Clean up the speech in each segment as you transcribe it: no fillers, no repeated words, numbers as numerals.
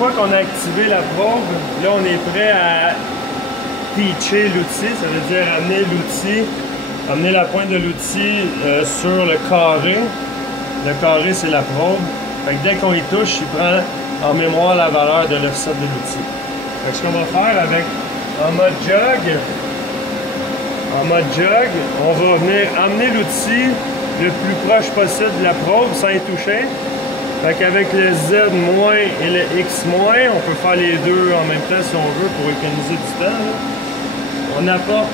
fois qu'on a activé la probe, là on est prêt à teacher l'outil, ça veut dire amener l'outil, amener la pointe de l'outil sur le carré. Le carré c'est la probe. Fait que dès qu'on y touche, il prend en mémoire la valeur de l'offset de l'outil. Fait que ce qu'on va faire avec en mode jog, on va venir amener l'outil le plus proche possible de la probe sans y toucher. Fait qu'avec le Z- et le X-, on peut faire les deux en même temps si on veut pour économiser du temps. Là. On apporte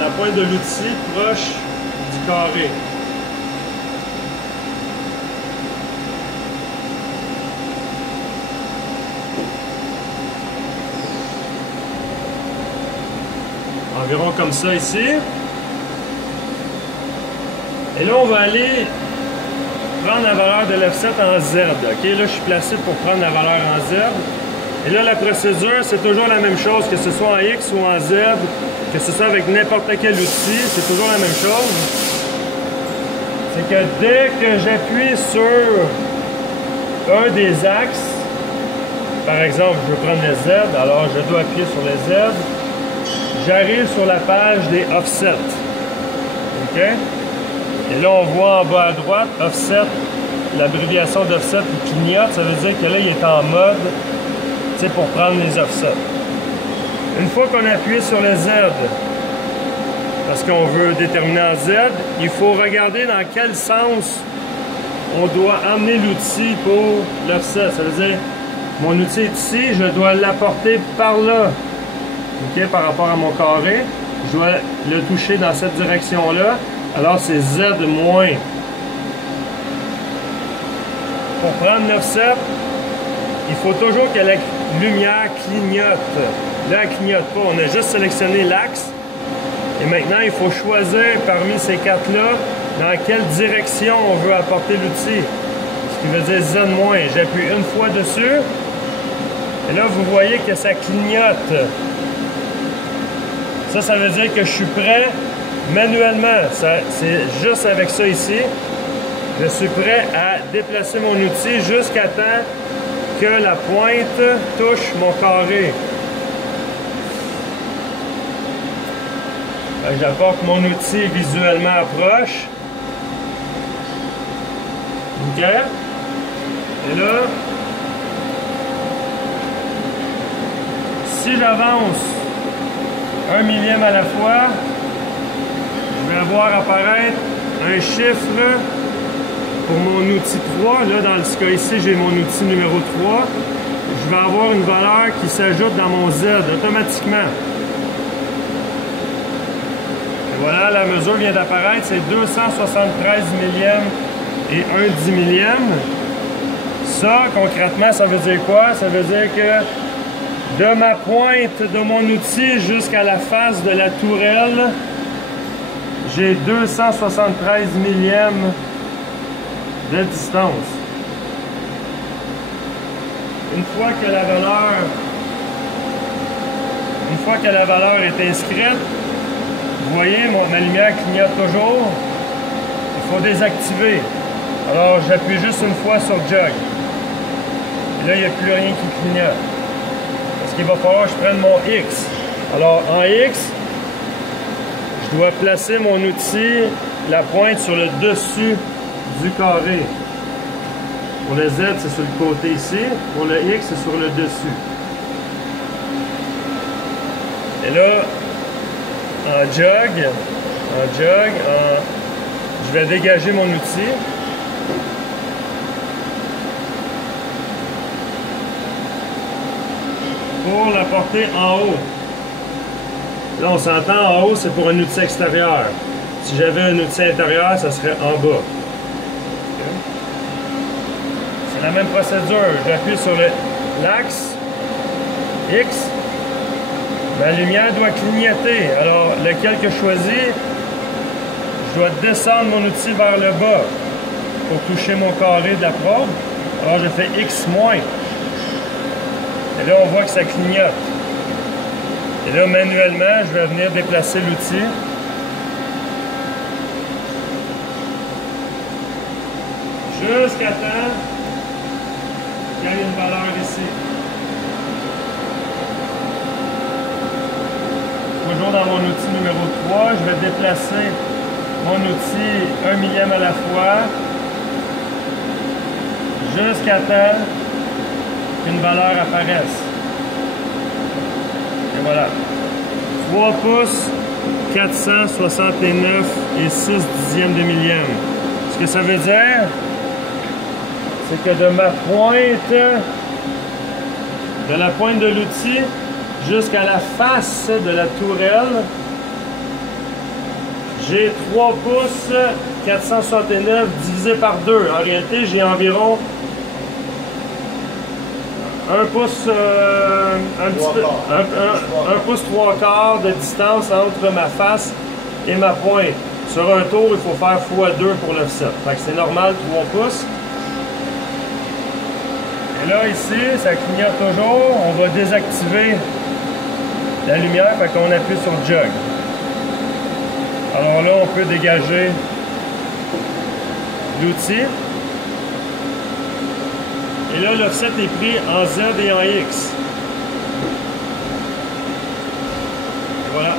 la pointe de l'outil proche du carré. Environ comme ça ici. Et là, on va aller prendre la valeur de l'offset en Z. OK? Là, je suis placé pour prendre la valeur en Z. Et là, la procédure, c'est toujours la même chose, que ce soit en X ou en Z, que ce soit avec n'importe quel outil, c'est toujours la même chose. C'est que dès que j'appuie sur un des axes, par exemple, je veux prendre le Z, alors je dois appuyer sur le Z, j'arrive sur la page des offsets. OK? Et là, on voit en bas à droite, offset, l'abréviation d'offset qui clignote, ça veut dire que là, il est en mode, tu sais, pour prendre les offsets. Une fois qu'on a appuyé sur le Z, parce qu'on veut déterminer en Z, il faut regarder dans quel sens on doit emmener l'outil pour l'offset. Ça veut dire, mon outil est ici, je dois l'apporter par là. OK, par rapport à mon carré, je dois le toucher dans cette direction-là. Alors, c'est Z-. Pour prendre l'offset, il faut toujours que la lumière clignote. Là, elle ne clignote pas. On a juste sélectionné l'axe. Et maintenant, il faut choisir parmi ces quatre-là dans quelle direction on veut apporter l'outil. Ce qui veut dire Z-. J'appuie une fois dessus. Et là, vous voyez que ça clignote. Ça veut dire que je suis prêt manuellement. C'est juste avec ça ici. Je suis prêt à déplacer mon outil jusqu'à temps que la pointe touche mon carré. J'apporte mon outil visuellement approche. OK? Et là, si j'avance 1 millième à la fois, je vais avoir apparaître un chiffre pour mon outil 3. Là, dans ce cas ici, j'ai mon outil numéro 3. Je vais avoir une valeur qui s'ajoute dans mon Z automatiquement. Et voilà, la mesure vient d'apparaître. C'est 273 millièmes et 1 10 millième. Ça, concrètement, ça veut dire quoi? Ça veut dire que de ma pointe de mon outil jusqu'à la face de la tourelle, j'ai 273 millièmes de distance. Une fois que la valeur est inscrite, vous voyez, ma lumière clignote toujours. Il faut désactiver. Alors, j'appuie juste une fois sur Jog. Et là, il n'y a plus rien qui clignote. Parce qu'il va falloir que je prenne mon X. Alors, en X, je dois placer mon outil, la pointe sur le dessus du carré. Pour le Z, c'est sur le côté ici. Pour le X, c'est sur le dessus. Et là, en jog, je vais dégager mon outil. Pour la porter en haut. Là, on s'entend, en haut, c'est pour un outil extérieur. Si j'avais un outil intérieur, ça serait en bas. Okay. C'est la même procédure. J'appuie sur l'axe X. Ma lumière doit clignoter. Alors, lequel que je choisis, je dois descendre mon outil vers le bas pour toucher mon carré de la probe. Alors, je fais X-. Et là, on voit que ça clignote. Et là, manuellement, je vais venir déplacer l'outil. Jusqu'à temps qu'il y ait une valeur ici. Toujours dans mon outil numéro 3, je vais déplacer mon outil 1 millième à la fois jusqu'à temps qu'une valeur apparaisse. Et voilà. 3 pouces, 469 et 6 dixièmes de millième. Ce que ça veut dire, c'est que de ma pointe, de la pointe de l'outil jusqu'à la face de la tourelle, j'ai 3 pouces 469 divisé par 2. En réalité, j'ai environ 1 pouce, un pouce 3 quarts de distance entre ma face et ma pointe. Sur un tour, il faut faire x2 pour l'offset. Fait que c'est normal, 3 pouces. Et là, ici, ça clignote toujours. On va désactiver la lumière, fait qu'on appuie sur Jog. Alors là, on peut dégager l'outil. Et là, l'offset est pris en Z et en X. Et voilà.